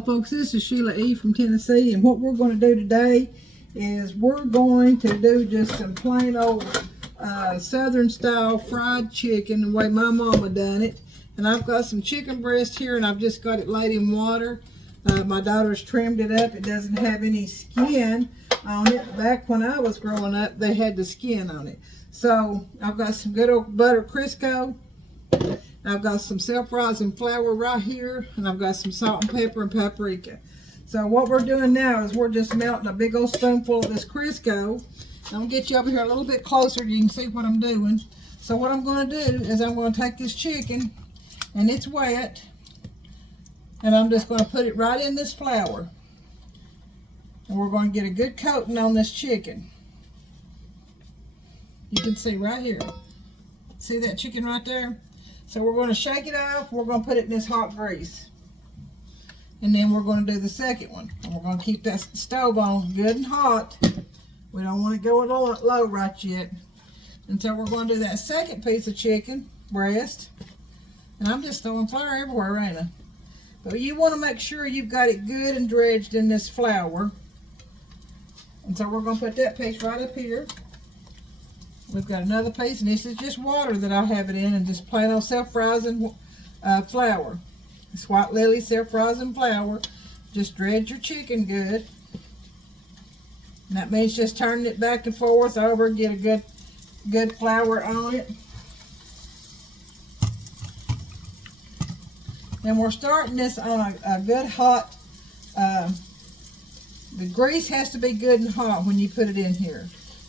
Hello folks, this is Sheila E. from Tennessee, and what we're going to do today is we're going to do just some plain old southern style fried chicken the way my mama done it. And I've got some chicken breast here, and I've just got it laid in water. My daughter's trimmed it up. It doesn't have any skin on it. Back when I was growing up, they had the skin on it. So I've got some good old butter Crisco. I've got some self-rising flour right here, and I've got some salt and pepper and paprika. So what we're doing now is we're just melting a big old spoonful of this Crisco. I'm going to get you over here a little bit closer so you can see what I'm doing. So what I'm going to do is I'm going to take this chicken, and it's wet, and I'm just going to put it right in this flour. And we're going to get a good coating on this chicken. You can see right here. See that chicken right there? So we're going to shake it off. We're going to put it in this hot grease. And then we're going to do the second one. And we're going to keep that stove on good and hot. We don't want to go low right yet. And so we're going to do that second piece of chicken breast. And I'm just throwing flour everywhere, ain't I? But you want to make sure you've got it good and dredged in this flour. And so we're going to put that piece right up here. We've got another piece, and this is just water that I have it in, and just plain old self-rising flour. It's White Lily self-rising flour. Just dredge your chicken good. And that means just turning it back and forth over and get a good flour on it. And we're starting this on a good hot, the grease has to be good and hot when you put it in here.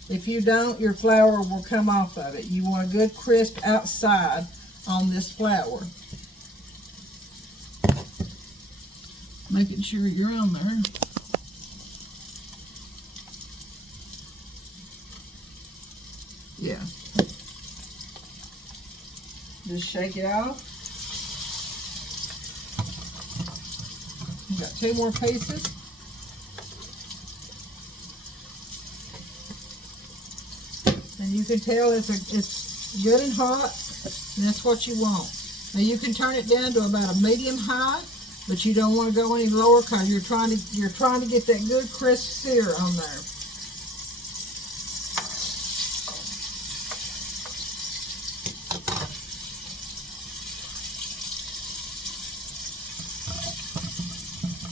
If you don't, your flour will come off of it. You want a good crisp outside on this flour. Making sure you're on there. Yeah. Just shake it off. You got two more pieces. And you can tell it's good and hot, and that's what you want. Now you can turn it down to about a medium high, but you don't want to go any lower because you're trying to get that good crisp sear on there.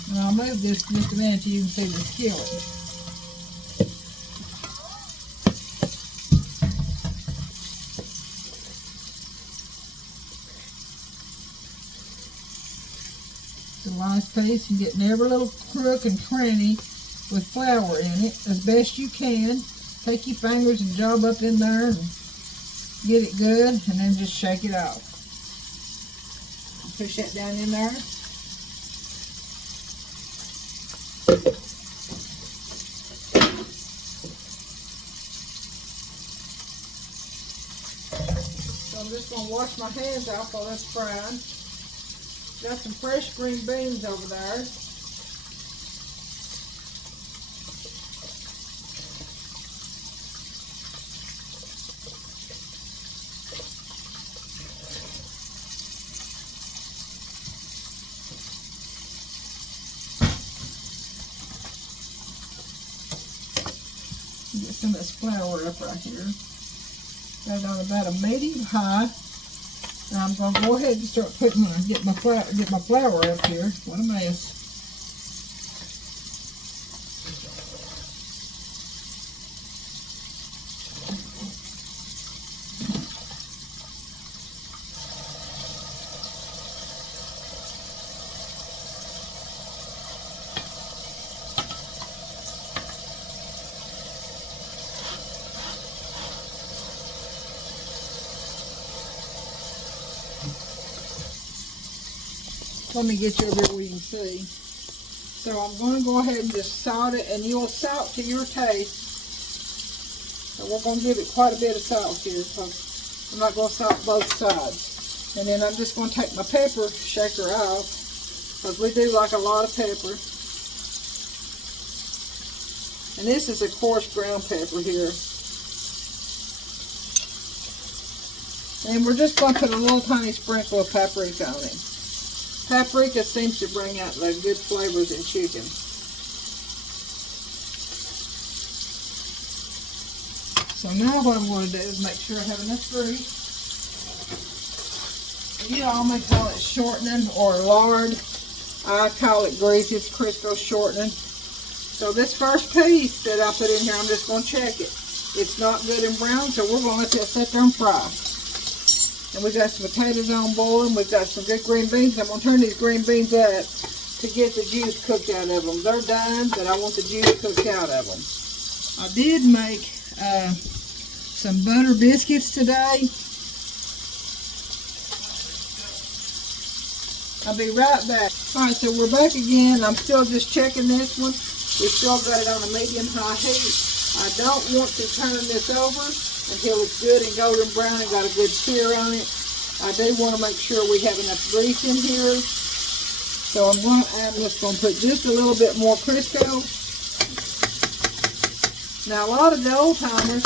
And I'll move this just a minute so you can see the skillet. The last piece, and getting every little crook and cranny with flour in it as best you can. Take your fingers and job up in there and get it good, and then just shake it off. Push that down in there. So I'm just going to wash my hands off while that's frying. Got some fresh green beans over there. Get some of this flour up right here. Got it on about a medium high. Now I'm going to go ahead and start get my flour up here. What a mess. Let me get you over here where you can see. So I'm going to go ahead and just salt it, and you'll salt to your taste. So we're going to give it quite a bit of salt here, because I'm not going to salt both sides. And then I'm just going to take my pepper shaker off, because we do like a lot of pepper. And this is a coarse ground pepper here. And we're just going to put a little tiny sprinkle of paprika on it. Paprika seems to bring out the good flavors in chicken. So now what I'm going to do is make sure I have enough grease. You all may call it shortening or lard. I call it grease. It's Crisco shortening. So this first piece that I put in here, I'm just going to check it. It's not good and brown, so we're going to let that sit there and fry. And we've got some potatoes on boiling. We've got some good green beans. I'm going to turn these green beans up to get the juice cooked out of them. They're done, but I want the juice cooked out of them. I did make some butter biscuits today. I'll be right back. Alright, so we're back again. I'm still just checking this one. We've still got it on a medium-high heat. I don't want to turn this over until it's good and golden brown and got a good sear on it. I do want to make sure we have enough grease in here. So I'm just going to put just a little bit more Crisco. Now a lot of the old timers,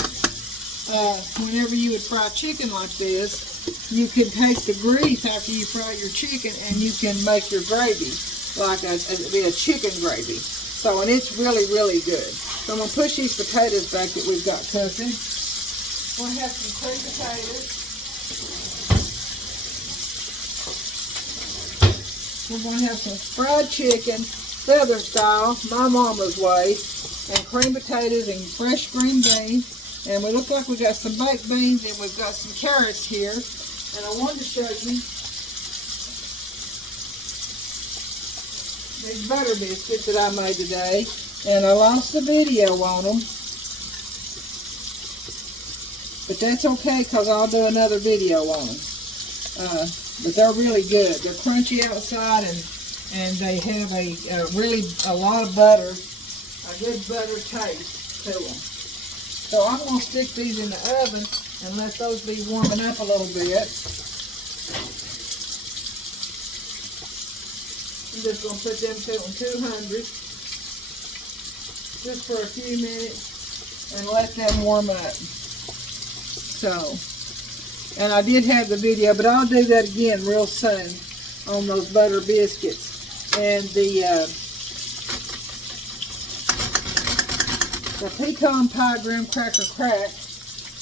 whenever you would fry chicken like this, you can take the grease after you fry your chicken and you can make your gravy like it'd be a chicken gravy. So, and it's really, really good. So I'm going to push these potatoes back that we've got cooking. We're going to have some cream potatoes. We're going to have some fried chicken, Southern style, my mama's way, and cream potatoes and fresh green beans. And we look like we got some baked beans and we've got some carrots here. And I wanted to show you these butter biscuits that I made today. And I lost the video on them. But that's okay because I'll do another video on them. But they're really good. They're crunchy outside and they have a lot of butter, a good butter taste to them. So I'm going to stick these in the oven and let those be warming up a little bit. I'm just going to put them on 200 just for a few minutes and let them warm up. So, and I did have the video, but I'll do that again real soon on those butter biscuits. And the pecan pie graham cracker crack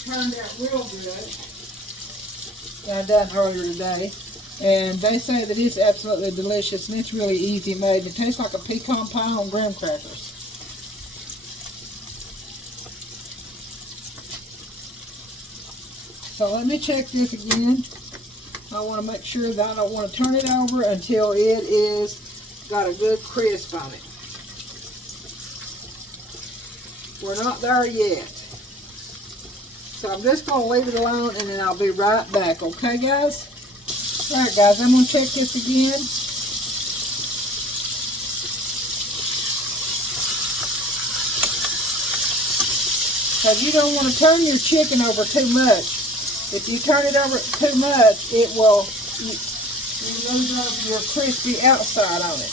turned out real good. I done earlier today. And they say that it's absolutely delicious and it's really easy made. It tastes like a pecan pie on graham crackers. So let me check this again. I want to make sure that I don't want to turn it over until it is got a good crisp on it. We're not there yet. So I'm just going to leave it alone and then I'll be right back. Okay, guys? Alright, guys, I'm going to check this again. Because you don't want to turn your chicken over too much. If you turn it over too much, it will, you lose off your crispy outside on it.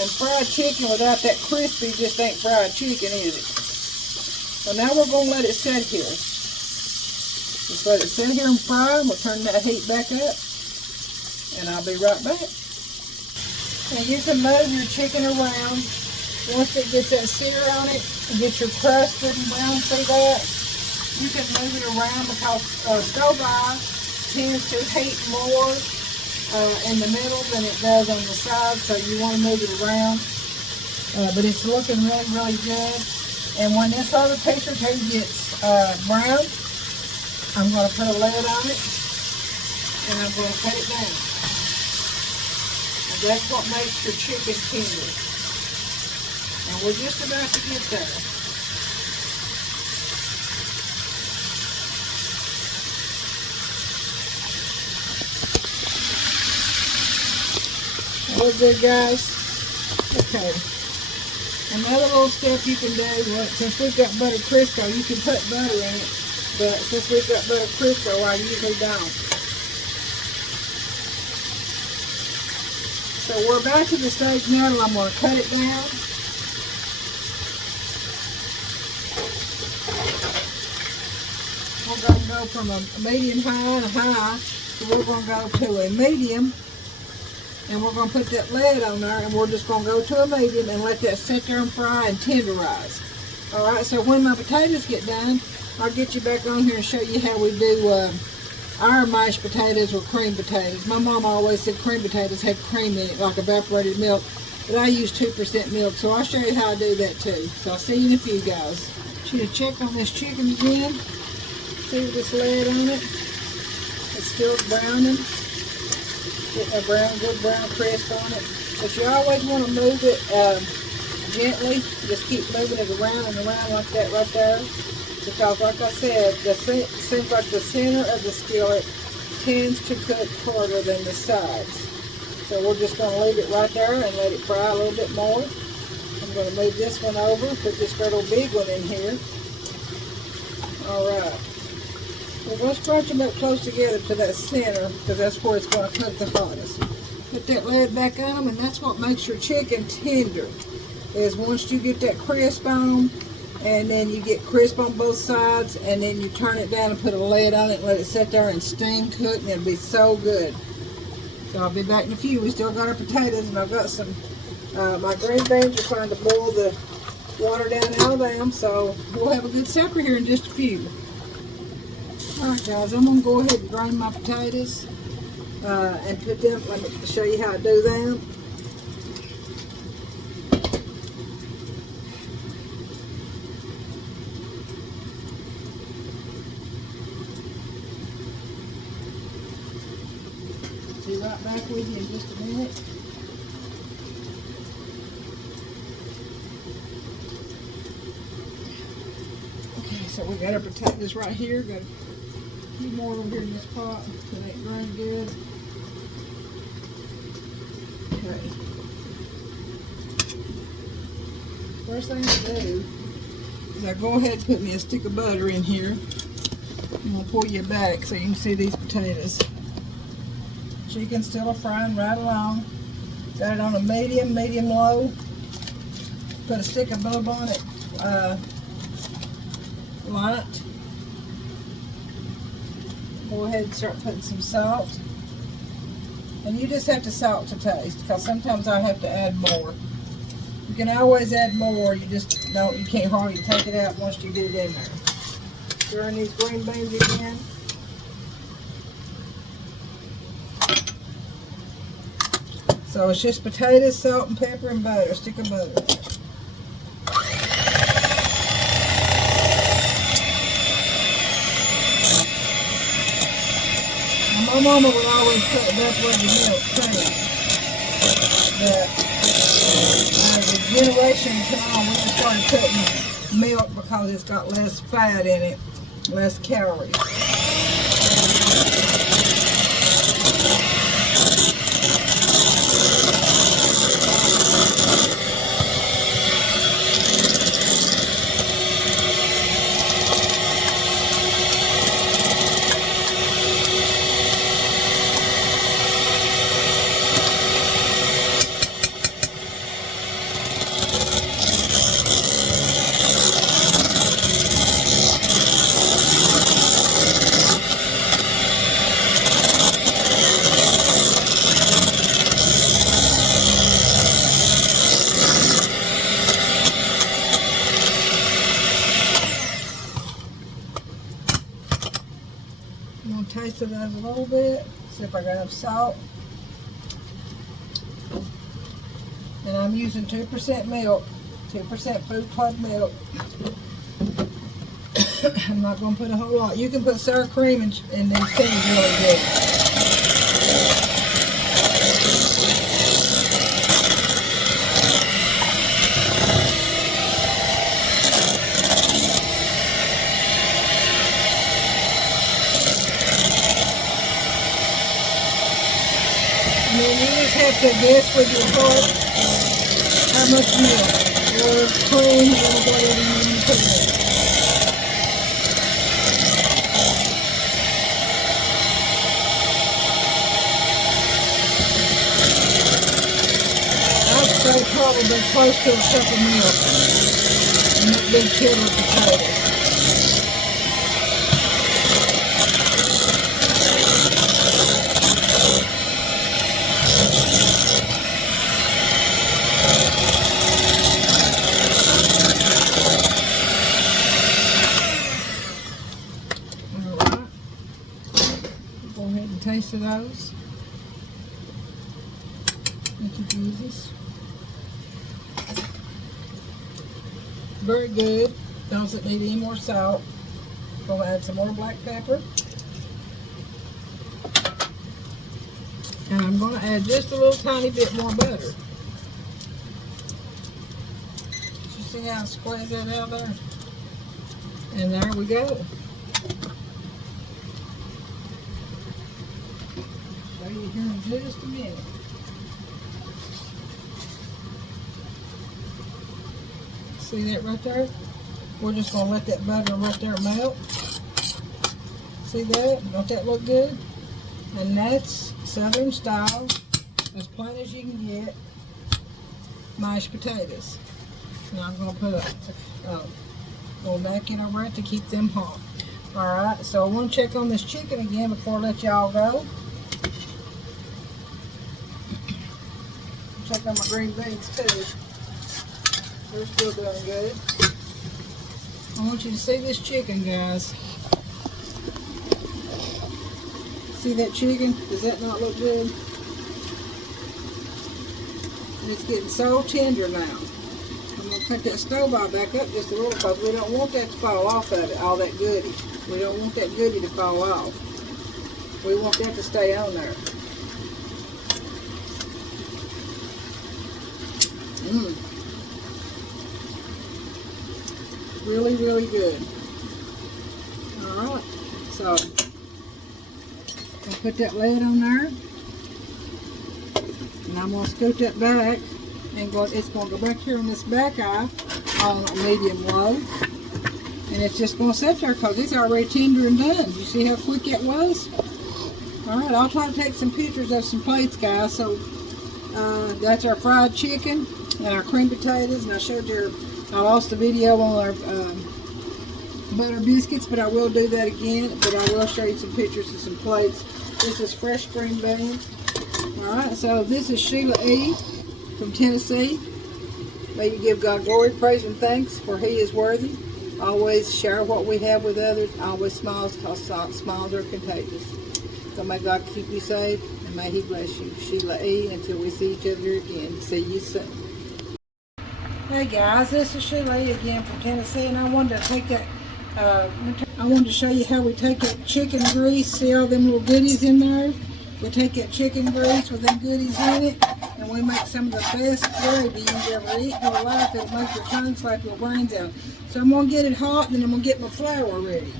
And fried chicken without that crispy just ain't fried chicken, is it? So now we're going to let it sit here. Just let it sit here and fry. We'll turn that heat back up. And I'll be right back. And you can move your chicken around. Once it gets that sear on it, and get your crust good and brown, see that? You can move it around because stove eye tends to heat more in the middle than it does on the side, so you want to move it around. But it's looking really, really good. And when this other piece of meat gets brown, I'm going to put a lid on it and I'm going to cut it down. And that's what makes your chicken tender. And we're just about to get there. All good, guys? Okay. Another little step you can do, since we've got butter Crisco, you can put butter in it, but since we've got butter Crisco, I usually don't. So we're about to the stage now that I'm going to cut it down. going to go from a medium high and a high, so we're going to go to a medium, and we're going to put that lead on there, and we're just going to go to a medium and let that sit there and fry and tenderize. Alright, so when my potatoes get done, I'll get you back on here and show you how we do our mashed potatoes or cream potatoes. My mom always said cream potatoes had cream in it, like evaporated milk, but I use 2% milk, so I'll show you how I do that too. So I'll see you in a few, guys. Should I check on this chicken again? See with this lead on it? It's still browning. Getting a good brown crisp on it. But you always want to move it gently. Just keep moving it around and around like that right there. Because like I said, it seems like the center of the skillet tends to cook harder than the sides. So we're just going to leave it right there and let it fry a little bit more. I'm going to move this one over, put this little big one in here. Alright. We're going to scrunch them up close together to that center because that's where it's going to cook the hottest. Put that lid back on them, and that's what makes your chicken tender. Is once you get that crisp on them, and then you get crisp on both sides, and then you turn it down and put a lid on it and let it sit there and steam cook, and it'll be so good. So I'll be back in a few. We still got our potatoes, and I've got some, my green beans are trying to boil the water down out of them, so we'll have a good supper here in just a few. Alright guys, I'm going to go ahead and grind my potatoes and put them, let me show you how I do them. Be right back with you in just a minute. Okay, so we got our potatoes right here. Got a few more over here in this pot. So they ain't grind good. Okay. First thing I do is I go ahead and put me a stick of butter in here. I'm going to pull you back so you can see these potatoes. Chicken's still frying right along. Got it on a medium low. Put a stick of bulb on it, light. Go ahead and start putting some salt. And you just have to salt to taste, because sometimes I have to add more. You can always add more, you just don't, you can't hardly take it out once you get it in there. Stirring these green beans again. So it's just potatoes, salt, and pepper, and butter. A stick of butter. Now, my mama would always put evaporated milk cream. But as the generation come on, we just started putting milk because it's got less fat in it, less calories. I'm going to taste it a little bit, see if I got enough salt. And I'm using 2% milk, 2% Food Club milk. I'm not going to put a whole lot. You can put sour cream in these things really good. And then you just have to guess with your heart how much milk or cream or whatever you want to put in. I'd say probably close to a cup of milk in that big killer potato. taste of those. Thank you, Jesus. Very good. Doesn't need any more salt. Gonna add some more black pepper. And I'm gonna add just a little tiny bit more butter. Did you see how I squeezed that out there? And there we go. Show you here in just a minute. See that right there? We're just going to let that butter right there melt. See that? Don't that look good? And that's Southern style, as plain as you can get, mashed potatoes. Now I'm going to put go back in over it to keep them hot. Alright, so I want to check on this chicken again before I let y'all go. Check on my green beans too. They're still doing good. I want you to see this chicken, guys. See that chicken? Does that not look good? And it's getting so tender now. I'm going to cut that stove back up just a little because we don't want that to fall off of it, all that goodie. We don't want that goodie to fall off. We want that to stay on there. Really, really good. Alright, so I'll put that lid on there. And I'm going to scoot that back. And it's going to go back here on this back eye on medium low. And it's just going to sit there because it's already tender and done. You see how quick it was? Alright, I'll try to take some pictures of some plates, guys. So that's our fried chicken and our cream potatoes. And I showed you, I lost the video on our butter biscuits, but I will do that again. But I will show you some pictures of some plates. This is fresh green beans. Alright, so this is Sheila E. from Tennessee. May you give God glory, praise, and thanks, for He is worthy. Always share what we have with others. Always smiles, because smiles are contagious. So may God keep you safe, and may He bless you. Sheila E. Until we see each other again. See you soon. Hey guys, this is Sheila E. again from Tennessee, and I wanted to take that. I wanted to show you how we take that chicken grease. See all them little goodies in there? We take that chicken grease with them goodies in it, and we make some of the best gravy you've ever eaten in your life. It'll make your tongue slap your brains out. So I'm going to get it hot, and then I'm going to get my flour ready.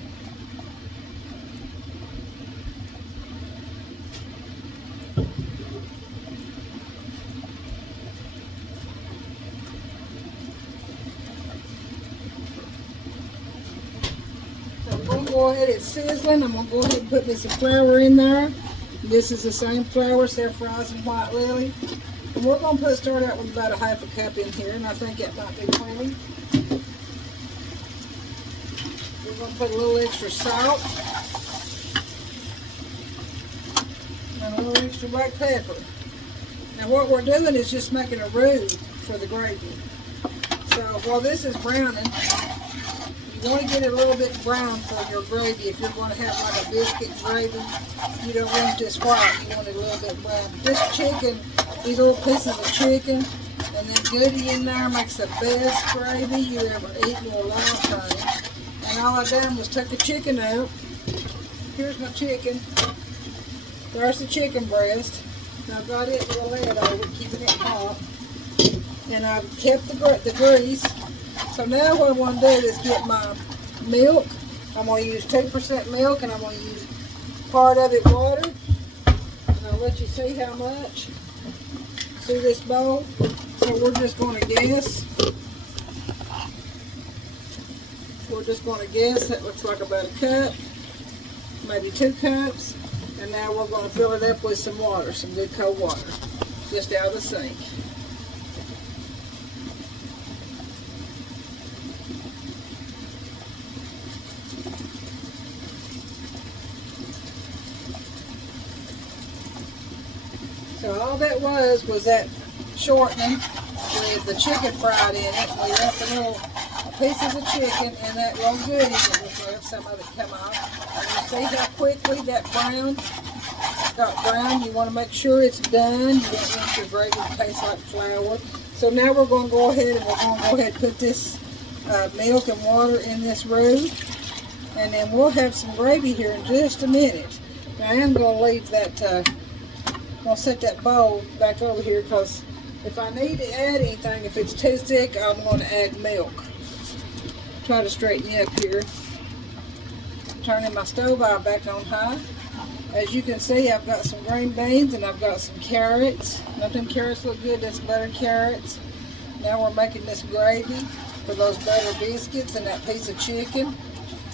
So I'm going to go ahead, it's sizzling. I'm going to go ahead and put me some flour in there. This is the same flour, self-rising white lily. And we're going to start out with about a half a cup in here, and I think that might be plenty. We're going to put a little extra salt and a little extra black pepper. Now what we're doing is just making a roux for the gravy. So while this is browning, you want to get it a little bit brown for your gravy. If you're going to have like a biscuit gravy, you don't want this white, you want it a little bit brown. This chicken, these little pieces of chicken, and then goodie in there makes the best gravy you ever eat in your lifetime. And all I done was took the chicken out. Here's my chicken. There's the chicken breast. Now I've got it with a lid over, keeping it hot. And I've kept the grease. So now what I want to do is get my milk. I'm going to use 2% milk, and I'm going to use part of it water. And I'll let you see how much. See this bowl? So we're just going to guess. We're just going to guess. That looks like about a cup, maybe 2 cups. And now we're going to fill it up with some water, some good cold water, just out of the sink. So all that was that shortening with the chicken fried in it. We left the little pieces of chicken and that little goodie that was left, some of it come off. And you see how quickly that browned? got brown, you want to make sure it's done. You don't want your gravy to taste like flour. So now we're going to go ahead and put this milk and water in this roux. And then we'll have some gravy here in just a minute. Now I am going to leave that, I'm going to set that bowl back over here because if I need to add anything, if it's too thick, I'm going to add milk. Try to straighten you up here. Turning my stove back on high. As you can see, I've got some green beans and I've got some carrots. Don't them carrots look good? That's butter carrots. Now we're making this gravy for those butter biscuits and that piece of chicken.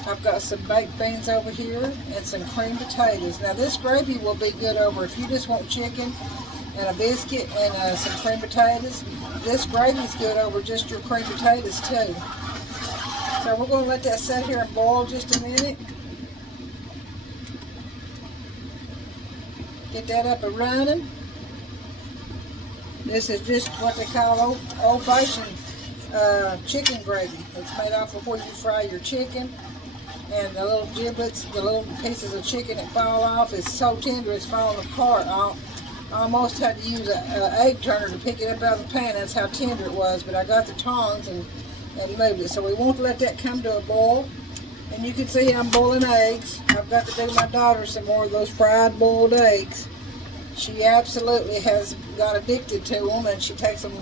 I've got some baked beans over here and some cream potatoes. Now this gravy will be good over if you just want chicken and a biscuit and some cream potatoes. This gravy is good over just your cream potatoes too. So we're going to let that sit here and boil just a minute. Get that up and running. This is just what they call old-fashioned chicken gravy. It's made off of where you fry your chicken. And the little giblets, the little pieces of chicken that fall off, is so tender it's falling apart. I almost had to use an egg turner to pick it up out of the pan. That's how tender it was. But I got the tongs and moved it. So we want to let that come to a boil. And you can see I'm boiling eggs. I've got to do my daughter some more of those fried boiled eggs. She absolutely has got addicted to them, and she takes them,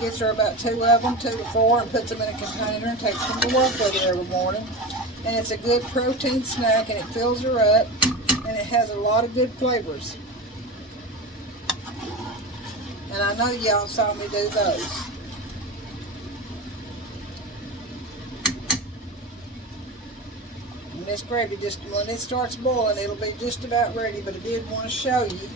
gets her about 2 of them, 2 to 4, and puts them in a container and takes them to work with her every morning. And it's a good protein snack, and it fills her up, and it has a lot of good flavors. And I know y'all saw me do those. This gravy, just when it starts boiling, it'll be just about ready. But I did want to show you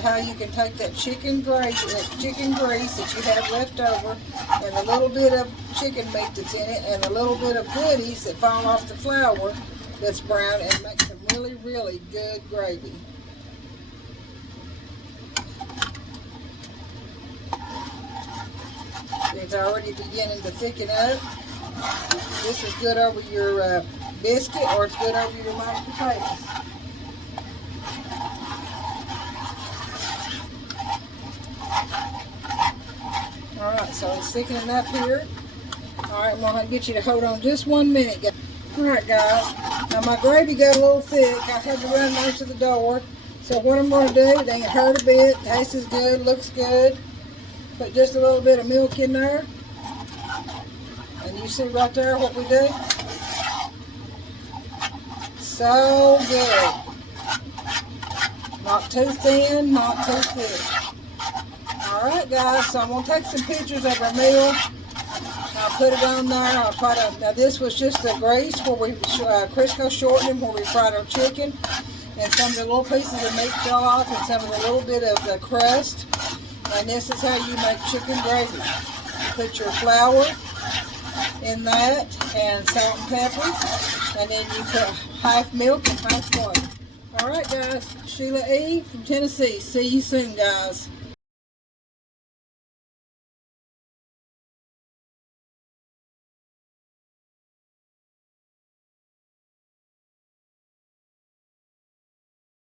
how you can take that chicken grease that you have left over, and a little bit of chicken meat that's in it, and a little bit of goodies that fall off the flour that's brown, and make some really, really good gravy. It's already beginning to thicken up. This is good over your biscuit, or it's good over your mashed potatoes. Alright, so it's thickening up here. Alright, I'm going to get you to hold on just 1 minute, guys. Alright, guys. Now my gravy got a little thick. I had to run down to the door. So what I'm going to do, it ain't hurt a bit. Tastes good, looks good. Put just a little bit of milk in there. And you see right there what we do? So good. Not too thin, not too thick. Alright guys, so I'm going to take some pictures of our meal. I'll put it on there. I'll try to, now this was just the grease where we, Crisco shortening where we fried our chicken. And some of the little pieces of meat fell off, and some of the little bit of the crust. And this is how you make chicken gravy. You put your flour in that, and salt and pepper, and then you put half milk and half water. Alright guys, Sheila E. from Tennessee. See you soon guys.